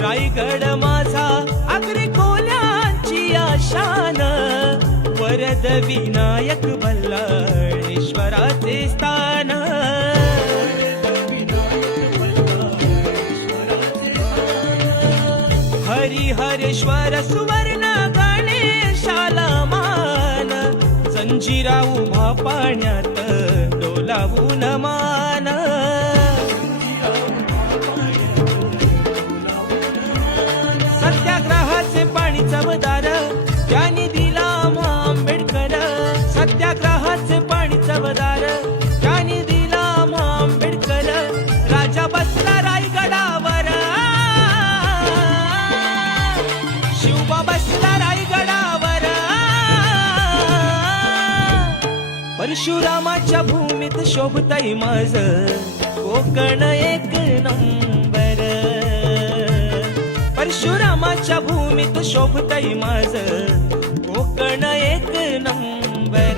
रायगड माझा आग्रे कोल्यांची आशान, वरद विनायक बल्लाळेश्वराचे स्थान. हरिहरेश्वर सुवर्ण गणेशाला मान, जंजिरा उभा पाण्यात डोलावून मान. सत्याग्रहाचे पाणी चवदार त्यांनी दिला आंबेडकर. सत्याग्रहाचे पाणी चवदार त्यांनी दिला आंबेडकर. राजा बसला रायगडावर, शिवबा बसला रायगडावर. परशुरामाच्या भूमीत शोभतय माझ कोकण एक नंबर. परशुरामाच्या भूमीत शोभतय माझ कोकण एक नंबर.